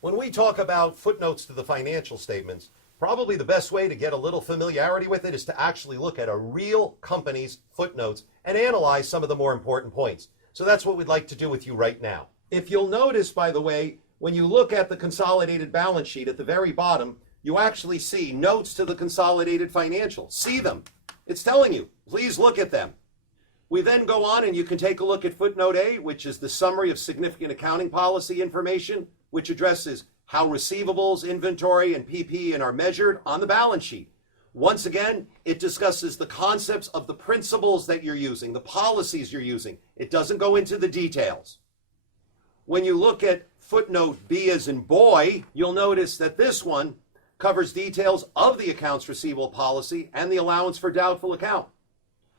When we talk about footnotes to the financial statements, probably the best way to get a little familiarity with it is to actually look at a real company's footnotes and analyze some of the more important points. So that's what we'd like to do with you right now. If you'll notice, by the way, when you look at the consolidated balance sheet at the very bottom, you actually see notes to the consolidated financials. See them. It's telling you, please look at them. We then go on and you can take a look at footnote A, which is the summary of significant accounting policy information, which addresses how receivables, inventory, and PP are measured on the balance sheet. Once again, it discusses the concepts of the principles that you're using, the policies you're using. It doesn't go into the details. When you look at footnote B as in boy, you'll notice that this one covers details of the accounts receivable policy and the allowance for doubtful account.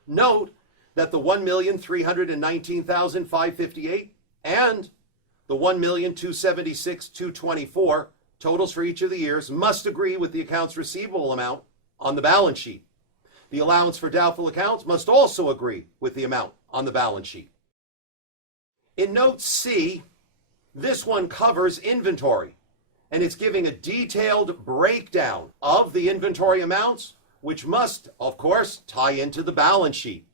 Note that the $1,319,558 and the $1,276,224 totals for each of the years must agree with the accounts receivable amount on the balance sheet. The allowance for doubtful accounts must also agree with the amount on the balance sheet. In note C, this one covers inventory, and it's giving a detailed breakdown of the inventory amounts, which must, of course, tie into the balance sheet.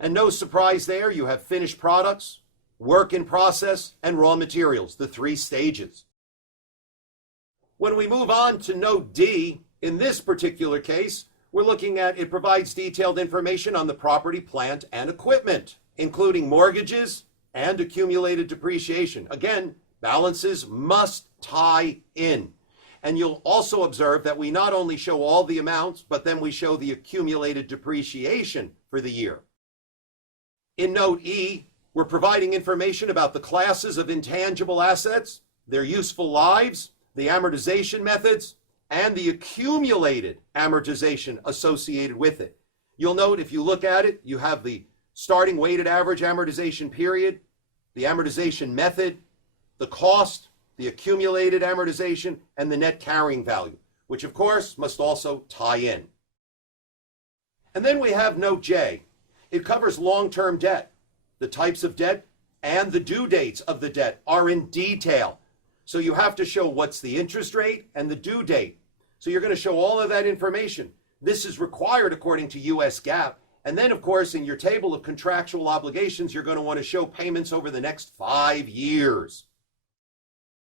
And no surprise there, you have finished products, work in process, and raw materials, the three stages. When we move on to note D, in this particular case, we're looking at it provides detailed information on the property, plant, and equipment, including mortgages and accumulated depreciation. Again, balances must tie in. And you'll also observe that we not only show all the amounts, but then we show the accumulated depreciation for the year. In note E, we're providing information about the classes of intangible assets, their useful lives, the amortization methods, and the accumulated amortization associated with it. You'll note if you look at it, you have the starting weighted average amortization period, the amortization method, the cost, the accumulated amortization, and the net carrying value, which of course must also tie in. And then we have note J. It covers long-term debt. The types of debt and the due dates of the debt are in detail. So you have to show what's the interest rate and the due date. So you're going to show all of that information. This is required according to US GAAP. And then, of course, in your table of contractual obligations, you're going to want to show payments over the next 5 years.